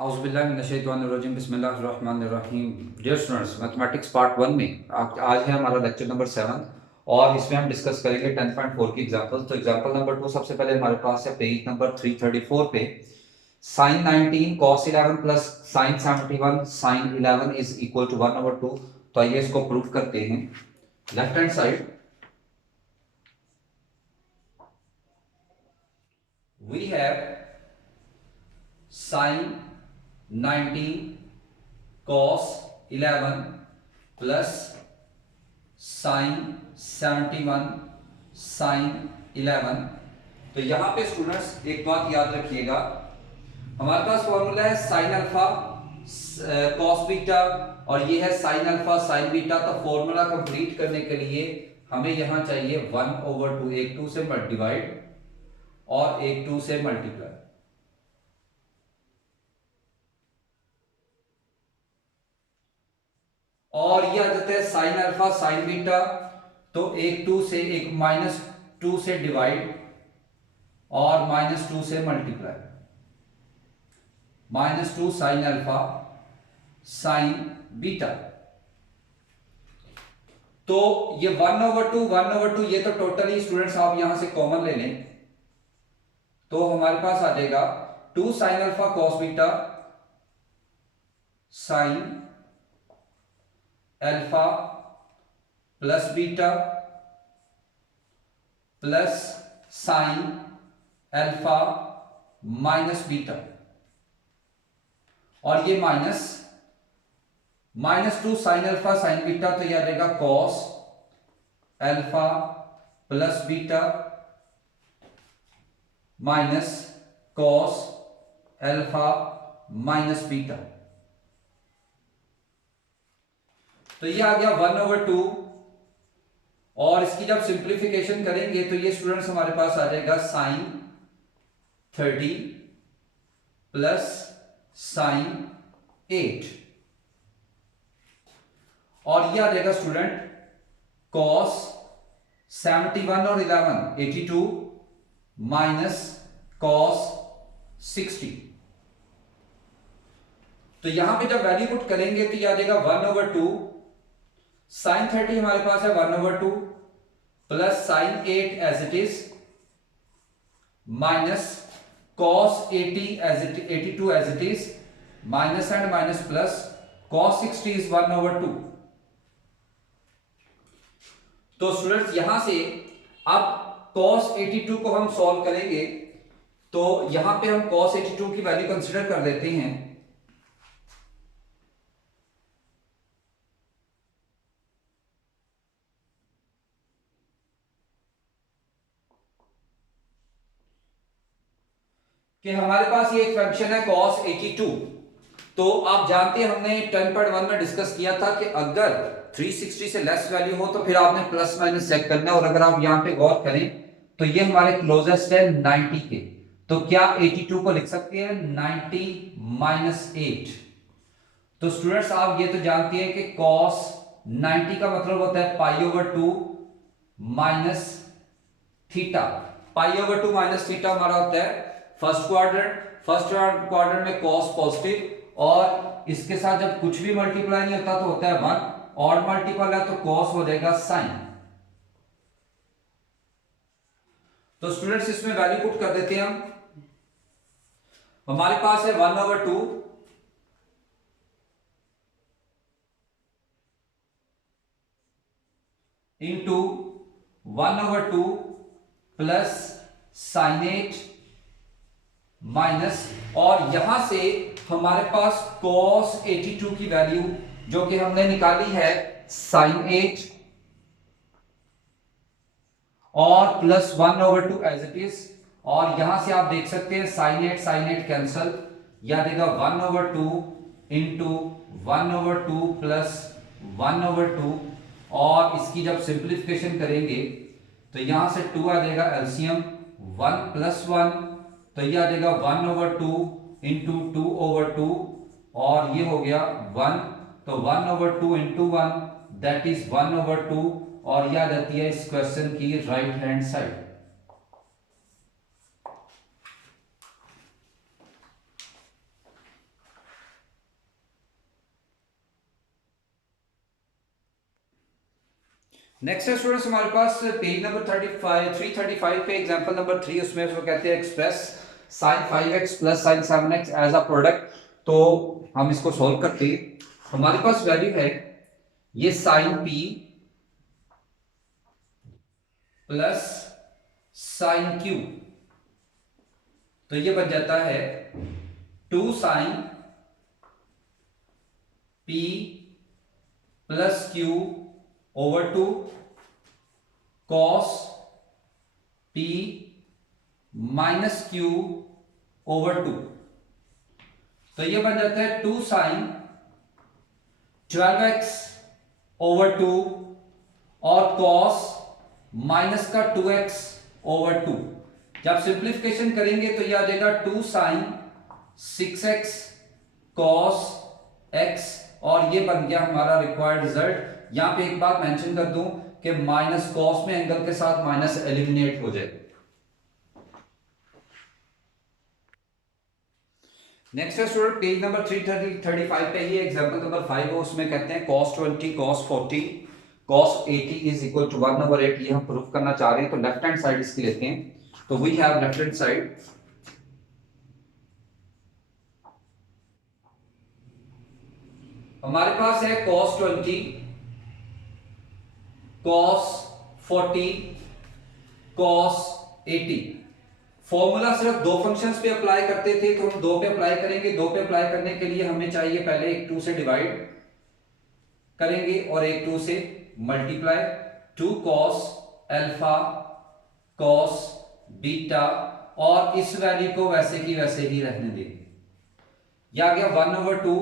औज़ुबिल्लाहिमिनश्शैतानिर्रजीम बिस्मिल्लाहिर्रहमानिर्रहीम। Dear students, mathematics part one में आज है हमारा लेक्चर नंबर 7 और इसमें हम डिस्कस करेंगे 10.4 की एग्जांपल्स। तो एग्जांपल नंबर 2 सबसे पहले हमारे पास है पेज नंबर 334 पे। Sine 19 cos 11 plus sine 71 sine 11 is equal to 1/2। तो आइए इसको प्रूव करते हैं। Left hand side we have sine 19 cos 11 plus sine 71 sine 11। तो यहां पे स्टूडेंट्स एक बात याद रखिएगा, हमारे पास फॉर्मूला है साइन अल्फा कॉस बीटा और ये है साइन अल्फा साइन बीटा। तो फॉर्मूला कंप्लीट करने के लिए हमें यहां चाहिए 1/2, एक 2 से डिवाइड और एक 2 से मल्टीप्लाई। और ये आ जाता है साइन अल्फा साइन बीटा, तो एक 2 से एक -2 से डिवाइड और -2 से multiply. -2 sine alpha sign beta. तो ये 1/2 ये तो टोटली स्टूडेंट्स आप यहां से कॉमन ले लें, तो हमारे पास आ जाएगा 2 sine alpha cos beta sine alpha plus beta plus sine alpha minus beta और ये -2 साइन अल्फा साइन बीटा। तो यह आ जाएगा cos alpha plus beta minus cos alpha minus beta. तो ये आ गया 1/2 और इसकी जब सिंप्लीफिकेशन करेंगे तो ये स्टूडेंट्स हमारे पास आ जाएगा साइन 30 प्लस साइन 8 और ये आ जाएगा स्टूडेंट कॉस 71 और 11 82 माइनस कॉस 60। तो यहां पे जब वैल्यू पुट करेंगे तो ये आ जाएगा 1/2 साइन 30 हमारे पास है 1/2 plus sine 8 as it is minus cos 80 as it 82 as it is minus and minus plus cos 60 is 1/2। तो स्टूडेंट्स यहां से अब cos 82 को हम सॉल्व करेंगे, तो यहां पे हम cos 82 की वैल्यू कंसीडर कर लेते हैं। कि हमारे पास ये एक फंक्शन है cos 82। तो आप जानते हैं हमने 10.1 में डिस्कस किया था कि अगर 360 से लेस वैल्यू हो तो फिर आपने प्लस माइनस चेक करना है। और अगर आप यहां पे गौर करें तो ये हमारे क्लोजेस्ट है 90 के, तो क्या 82 को लिख सकते हैं 90 माइनस 8। तो स्टूडेंट्स आप ये तो जानते हैं कि cos 90 का मतलब होता है π/2 माइनस थीटा। π/2 माइनस थीटा हमारा होता है फर्स्ट क्वाड्रेंट। फर्स्ट क्वाड्रेंट में cos पॉजिटिव और इसके साथ जब कुछ भी मल्टीप्लाई नहीं होता तो होता है 1 और मल्टीपल है तो cos हो जाएगा साइन। तो स्टूडेंट्स इसमें वैल्यू पुट कर देते हैं हम। हमारे पास है 1/2 इंटू 1/2 प्लस साइन 8 माइनस, और यहां से हमारे पास cos 82 की वैल्यू जो कि हमने निकाली है साइन 8 और प्लस 1/2 एज इट इज। और यहां से आप देख सकते हैं साइन 8 कैंसल, यह देगा 1/2 इंटू 1/2 प्लस 1/2। और इसकी जब सिंप्लीफिकेशन करेंगे तो यहां से 2 आ जाएगा एलसीएम 1 प्लस 1, तो ये आ जाएगा 1/2 इंटू 2/2 और ये हो गया 1, तो 1/2 इंटू 1 दैट इज 1/2 और ये आ जाती है इस क्वेश्चन की राइट हैंड साइड। नेक्स्ट है स्टूडेंट्स हमारे पास पेज नंबर 35 335 पे एग्जांपल नंबर 3, उसमें वो कहते हैं express sin 5x plus sin 7x as a product. तो हम इसको सॉल्व करते हैं। हमारे पास वैल्यू है ये sin p plus sin q, तो ये बन जाता है 2 sin p plus q over 2 cos p minus q over 2। तो ये बन जाता है 2 sin 12x ओवर 2 और cos माइनस का 2x ओवर 2। जब सिंप्लीफिकेशन करेंगे तो ये आ जाएगा 2 sin 6x cos x, और ये बन गया हमारा रिक्वायर्ड रिजल्ट। यहां पे एक बात मेंशन कर दूं कि माइनस कॉस में एंगल के साथ माइनस एलिमिनेट हो जाए। नेक्स्ट है स्टूडेंट पेज नंबर 335 पे ही एग्जांपल नंबर 5 है, उसमें कहते हैं cos 20 cos 40 cos 80 is equal to 1/8। ये हम प्रूफ करना चाह रहे हैं, तो लेफ्ट हैंड साइड इसकी लेते हैं। तो we have left hand side हमारे पास है cos 20 cos 40 cos 80। फॉर्मूला सिर्फ दो फंक्शंस पे अप्लाई करते थे, तो हम दो पे अप्लाई करेंगे। दो पे अप्लाई करने के लिए हमें चाहिए पहले एक 2 से डिवाइड करेंगे और एक 2 से multiply. 2 cos alpha cos beta, और इस वैल्यू को वैसे की वैसे ही रहने देंगे। यह आ गया 1/2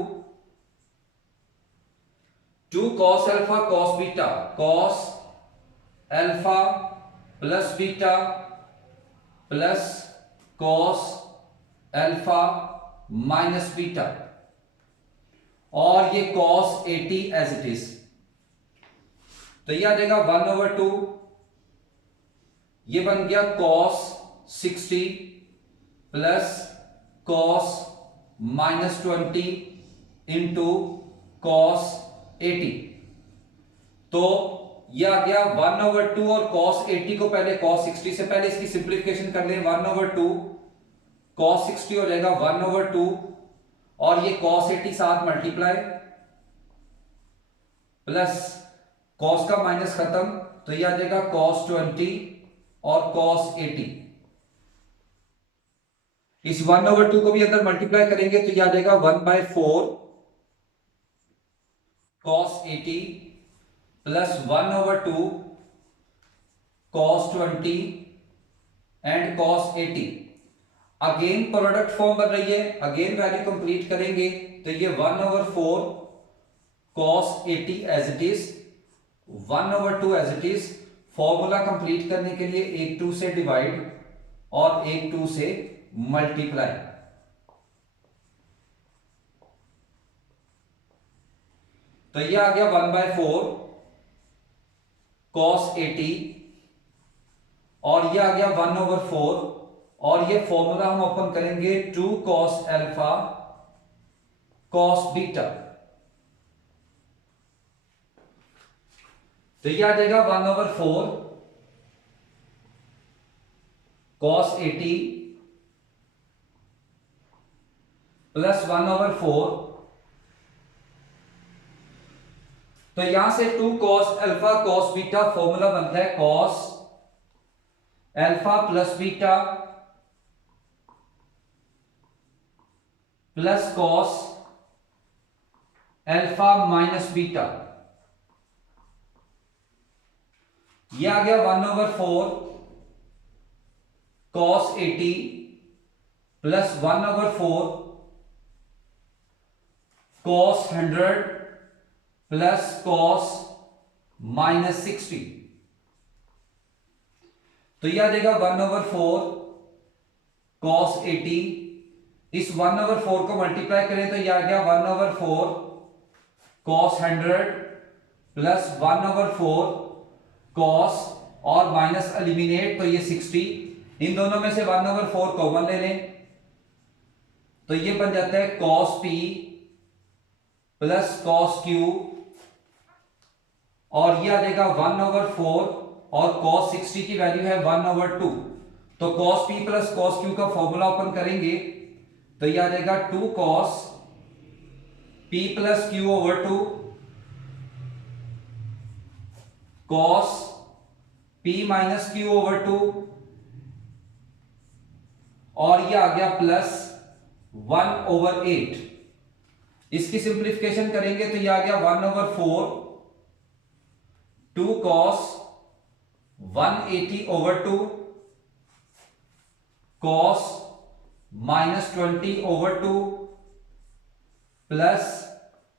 2 cos alpha cos beta cos alpha plus beta plus cos alpha minus beta, और ये cos 80 एज इट इज। तो ये आ जाएगा 1/2, ये बन गया cos 60 plus cos minus 20 into cos 80। तो ये आ गया 1/2, और cos 80 को पहले cos 60 से पहले इसकी सिंप्लीफिकेशन कर लें। 1/2 cos 60 हो जाएगा 1/2, और ये cos 80 साथ मल्टीप्लाई प्लस cos का माइनस खत्म, तो ये आ जाएगा cos 20 और cos 80। इस 1/2 को भी अंदर मल्टीप्लाई करेंगे तो ये आ जाएगा 1/4 cos 80 plus 1/2 cos 20 and cos 80। Again product form बन रही है, अगेन वैल्यू कंप्लीट करेंगे तो ये 1/4 cos 80 as it is, 1/2 as it is. Formula complete करने के लिए एक 2 से डिवाइड और एक 2 से मल्टीप्लाई। तो ये आ गया 1/4 cos 80, और ये आ गया 1/4, और ये फॉर्मूला हम ओपन करेंगे 2 cos अल्फा cos बीटा। तो ये आ जाएगा 1/4 cos 80 प्लस 1/4, तो यहां से 2 cos alpha cos beta formula बनता है cos alpha plus beta plus cos alpha minus beta. यह आ गया 1/4 cos 80 plus 1/4 cos 100 plus cos minus 60। तो यह आ जाएगा 1/4 cos 80, इस 1/4 को मल्टीप्लाई करें तो यह आ गया 1/4 cos 100 प्लस 1/4 cos, और माइनस एलिमिनेट तो ये 60। इन दोनों में से 1/4 कॉमन ले लें तो ये बन जाता है cos p plus cos q और ये आ जाएगा 1/4 और cos 60 की वैल्यू है 1/2। तो cos p plus cos q का फॉर्मूला ओपन करेंगे तो ये आ जाएगा 2 cos p plus q/2 cos p minus q/2 और ये आ गया प्लस 1/8। इसकी सिंप्लीफिकेशन करेंगे तो ये आ गया 1/4 2 cos 180/2 cos माइनस 20/2 प्लस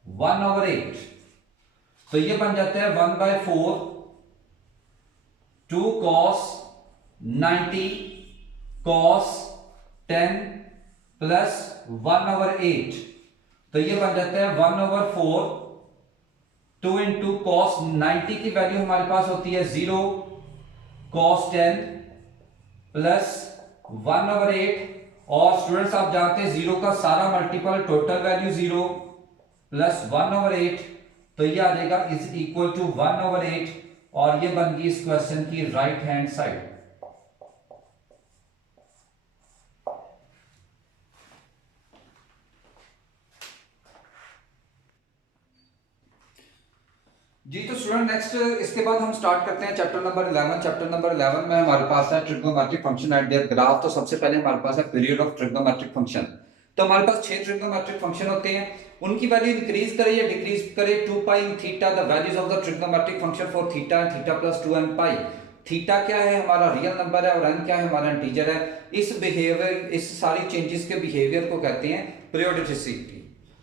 1/8। तो ये बन जाता है 1/4 2 cos 90 cos 10 प्लस 1/8। तो ये बन जाता है 1/4 2 इंटू कॉस 90 की वैल्यू हमारे पास होती है 0 cos 10 प्लस 1/8। और स्टूडेंट्स आप जानते हैं 0 का सारा मल्टीपल टोटल वैल्यू 0 प्लस 1/8। तो ये आ जाएगा इज इक्वल टू 1/8 और ये बन गई इस क्वेश्चन की राइट हैंड साइड। जी तो स्टूडेंट नेक्स्ट इसके बाद हम स्टार्ट करते हैं चैप्टर नंबर 11। चैप्टर नंबर 11 में हमारे पास है trigonometric function at there graph. तो सबसे पहले हमारे पास है पीरियड ऑफ ट्रिग्नोमेट्रिक फंक्शन। तो हमारे पास 6 ट्रिग्नोमेट्रिक फंक्शन होते हैं, उनकी वैल्यू इंक्रीज करे या डिक्रीज करे 2 pi in theta the values of the trigonometric function for theta and theta plus 2 and pi. Theta क्या है हमारा रियल नंबर है और एन क्या है हमारा इंटीजर है। इस बिहेवियर इस सारी चेंजेस के बिहेवियर को कहते हैं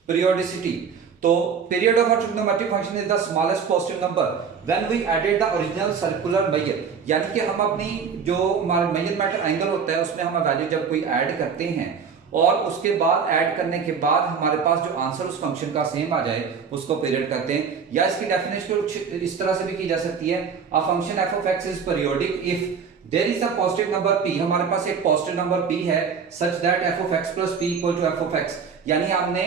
पीरियोडिसिटी। तो period of a trigonometric function is the smallest positive number when we added the original circular measure। यानी कि हम अपनी जो मेजरमेंट एंगल होता है उसमें हम वैल्यू जब कोई ऐड करते हैं और उसके बाद ऐड करने के बाद हमारे पास जो आंसर उस फंक्शन का सेम आ जाए उसको पीरियड कहते हैं। या इसकी डेफिनेशन इस तरह से भी की जा सकती है, a function f of x is periodic if there is a positive number p। हमारे पास एक पॉजिटिव नंबर p है such that f of x plus p equal to f of x। यानी हमने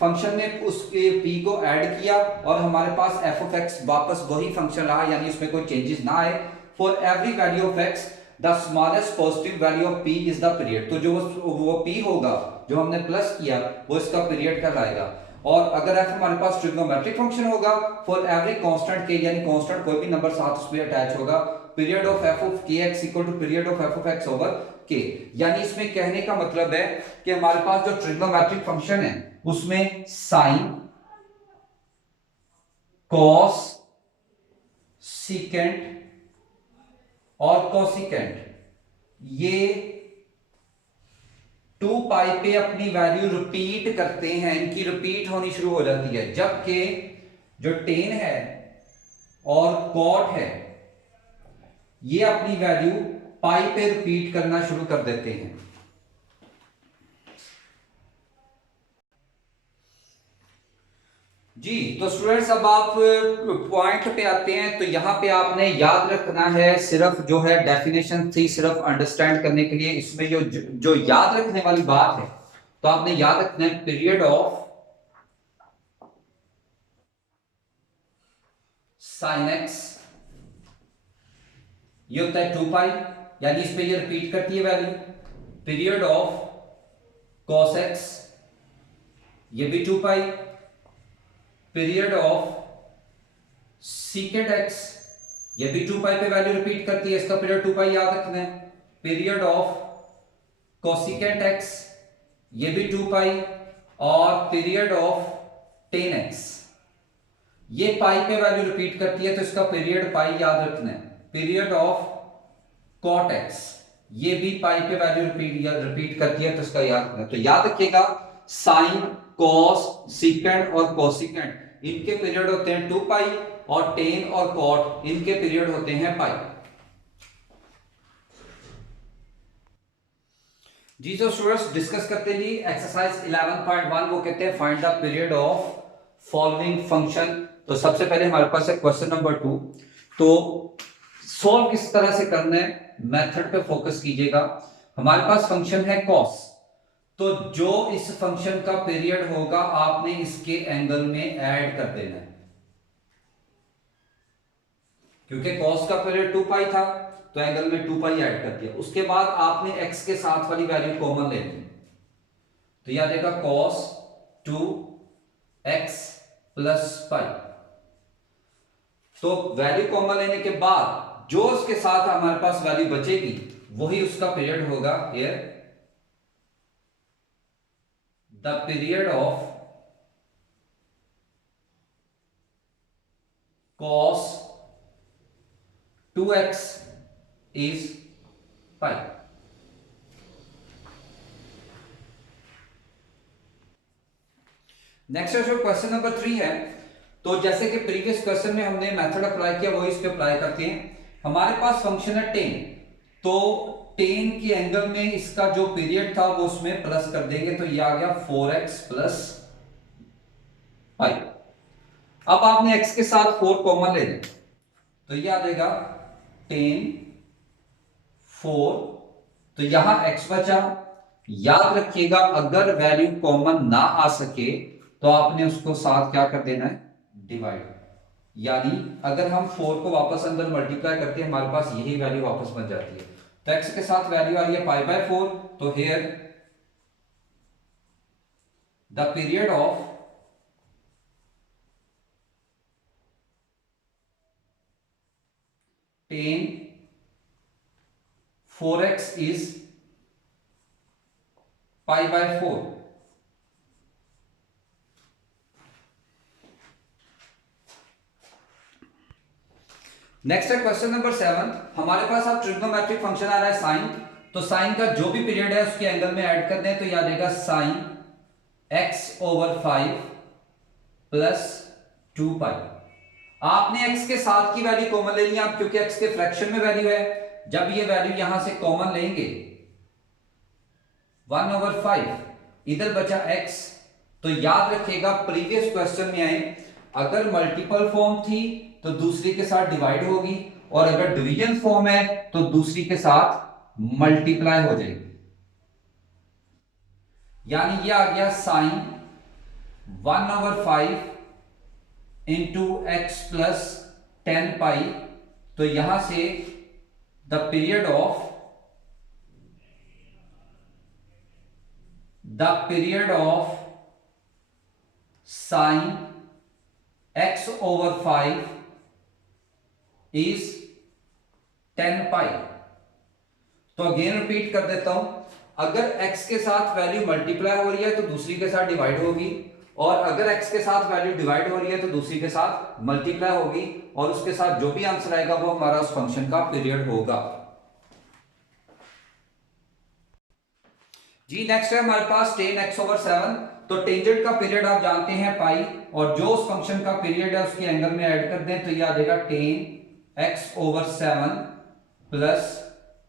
फंक्शन में उसके p को add किया और हमारे पास f of x वापस वही फंक्शन रहा, यानी उसमें कोई चेंजेस ना आए। For every value of x the smallest positive value of p is the period. तो जो वो p होगा जो हमने प्लस किया वो इसका पीरियड कहलाएगा। और अगर f हमारे पास ट्रिग्नोमेट्रिक फंक्शन होगा फॉर एवरी कांस्टेंट k, यानी कांस्टेंट कोई भी नंबर साथ उसमें अटैच होगा, period of f of kx equal to period of f of x over k। यानी इसमें कहने का मतलब है कि हमारे पास जो ट्रिग्नोमेट्रिक फंक्शन है उसमें साइन कॉस सीकेंट और कोसिकेंट ये 2 पाई पे अपनी वैल्यू रिपीट करते हैं, इनकी रिपीट होनी शुरू हो जाती है। जबकि जो टेन है और कॉट है ये अपनी वैल्यू पाई पे रिपीट करना शुरू कर देते हैं। जी तो स्टूडेंट्स अब आप पॉइंट पे आते हैं। तो यहां पे आपने याद रखना है सिर्फ जो है डेफिनेशन थी सिर्फ अंडरस्टैंड करने के लिए। इसमें जो याद रखने वाली बात है तो आपने याद रखना है पीरियड ऑफ साइन एक्स ये होता है 2 पाई, यानी इस पे ये रिपीट करती है value. Period of cos x ये भी 2 पाई। पीरियड ऑफ सीकेंट एक्स ये भी 2 पाई पे वैल्यू रिपीट करती है, इसका पीरियड 2 पाई याद रखना है। पीरियड ऑफ कोसिकेंट एक्स ये भी 2 पाई और पीरियड ऑफ टेन एक्स ये पाई पे वैल्यू रिपीट करती है तो इसका पीरियड पाई याद रखना है। पीरियड ऑफ कॉट एक्स ये भी पाई पे वैल्यू रिपीट करती है तो इसका याद रखना है। तो याद रखिएगा साइन कॉस सीकेंट और कोसिकेंट इनके पीरियड होते हैं 2 पाई और टेन और कॉट इनके पीरियड होते हैं पाई। जी तो स्टूडेंट्स डिस्कस करते हैं एक्सरसाइज 11.1 वो कहते हैं find the period of following function. तो सबसे पहले हमारे पास है क्वेश्चन नंबर 2। तो सॉल्व किस तरह से करना है मेथड पे फोकस कीजिएगा। हमारे पास फंक्शन है कॉस, तो जो इस फंक्शन का पीरियड होगा आपने इसके एंगल में ऐड कर देना है। क्योंकि cos का पीरियड 2 पाई था तो एंगल में 2 पाई ऐड कर दिया। उसके बाद आपने x के साथ वाली वैल्यू कॉमन लेनी, तो यह आ जाएगा cos 2x प्लस पाई। तो वैल्यू कॉमन लेने के बाद जो उसके साथ हमारे पास वैल्यू बचेगी वही उसका पीरियड होगा। Here the period of cos 2x is pi. Next question number 3 है। तो जैसे कि प्रीवियस क्वेश्चन में हमने मेथड अप्लाई किया वही इस पे अप्लाई करते हैं। हमारे पास फंक्शन है tan, तो tan के एंगल में इसका जो पीरियड था वो उसमें प्लस कर देंगे, तो ये आ गया 4x प्लस पाई। अब आपने x के साथ 4 कॉमन ले लें, तो ये आ जाएगा tan 4, तो यहां x बचा। याद रखिएगा अगर वैल्यू कॉमन ना आ सके तो आपने उसको साथ क्या कर देना है, डिवाइड। यानी अगर हम 4 को वापस अंदर मल्टीप्लाई करते हैं हमारे पास यही वैल्यू वापस बन जाती है। तो x के साथ वैल्यू आ रही है पाई बाय 4, तो here the period of tan 4x is pi by 4। Next है क्वेश्चन नंबर 7। हमारे पास अब ट्रिग्नोमेट्रिक फंक्शन आ रहा है साइन, तो साइन का जो भी पीरियड है उसके एंगल में ऐड कर दें, तो यह आ जाएगा साइन x ओवर 5 प्लस 2 पाई। आपने x के साथ की वैल्यू कॉमन लेनी है, क्योंकि x के फ्रैक्शन में वैल्यू है। जब ये वैल्यू यहां से कॉमन लेंगे 1 ओवर 5, इधर बचा x। तो याद रखिएगा प्रीवियस क्वेश्चन में आए अगर मल्टीपल फॉर्म थी तो दूसरी के साथ डिवाइड होगी, और अगर डिवीजन फॉर्म है तो दूसरी के साथ मल्टीप्लाई हो जाएगी। यानी ये आ गया sine 1 over 5 into x plus 10 pi. तो यहां से the period of sine x over 5 is 10 pi. तो अगेन रिपीट कर देता हूं, अगर x के साथ वैल्यू मल्टीप्लाई हो रही है तो दूसरी के साथ डिवाइड होगी, और अगर x के साथ वैल्यू डिवाइड हो रही है तो दूसरी के साथ मल्टीप्लाई होगी, और उसके साथ जो भी आंसर आएगा वो हमारा उस फंक्शन का पीरियड होगा। जी नेक्स्ट है हमारे पास tan x ओवर 7। तो टेंजेंट का पीरियड आप जानते हैं पाई, और जो उस फंक्शन का पीरियड है उसके एंगल में ऐड कर दें, तो ये आ जाएगा tan x over 7 plus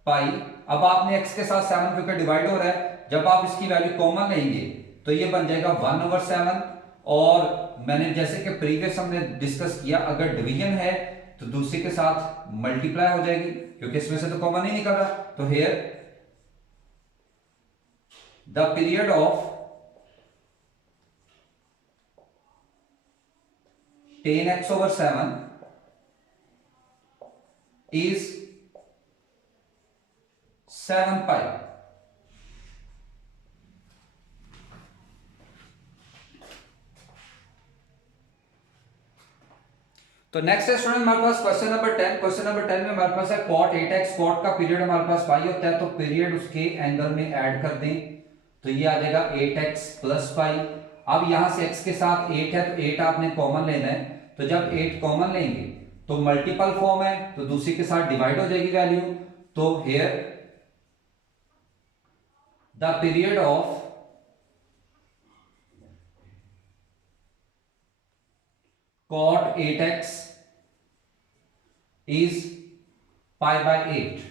pi. अब आपने x के साथ 7 क्योंकि डिवाइड हो रहा है, जब आप इसकी वैल्यू कॉमन लेंगे तो ये बन जाएगा 1 ओवर 7। और मैंने जैसे कि प्रीवियस हमने डिस्कस किया अगर डिवीजन है तो दूसरे के साथ मल्टीप्लाई हो जाएगी, क्योंकि इसमें से तो कॉमन ही निकल रहा। तो here the period of tan x over 7 is 7 pi। तो नेक्स्ट है स्टूडेंट हमारे पास क्वेश्चन नंबर 10। क्वेश्चन नंबर 10 में हमारे पास है cot 8x। cot का पीरियड हमारे पास पाई होता है, तो पीरियड उसके एंगल में ऐड कर दें, तो ये आ जाएगा 8x प्लस पाई। अब यहां से x के साथ 8 है तो 8 आपने कॉमन लेना है, तो जब 8 कॉमन लेंगे तो मल्टीपल फॉर्म है तो दूसरी के साथ डिवाइड हो जाएगी वैल्यू। तो here the period of cot 8x is pi by 8।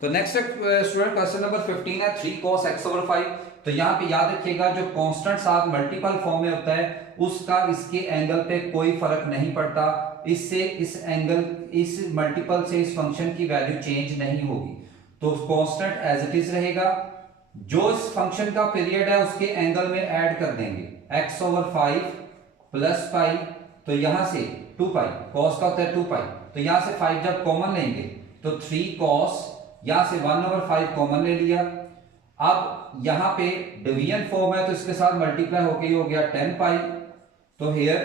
तो नेक्स्ट स्टूडेंट क्वेश्चन नंबर 15 है 3 cos x ओवर 5। तो यहां पे याद रखिएगा जो कांस्टेंट साथ मल्टीपल फॉर्म में होता है उसका इसके एंगल पे कोई फर्क नहीं पड़ता, इससे इस एंगल इस मल्टीपल से इस फंक्शन की वैल्यू चेंज नहीं होगी, तो कांस्टेंट एज इट इज रहेगा। जो इस फंक्शन का पीरियड है उसके एंगल में ऐड कर देंगे x/5 प्लस पाई, तो यहां से 2 पाई, कॉस का होता है 2 पाई, तो यहां से 5 जब कॉमन लेंगे तो 3 कॉस, यहां से 1/5 कॉमन ले लिया। अब यहां पे डिवीजन फॉर्म है तो इसके साथ मल्टीप्लाई होके हो गया 10 पाई। तो here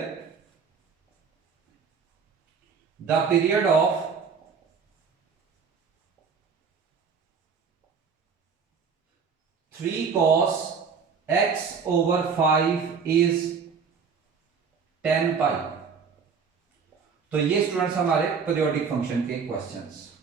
the period of three cos x/5 is 10 pi. तो ये स्टूडेंट्स हमारे पीरियोडिक फंक्शन के क्वेश्चंस।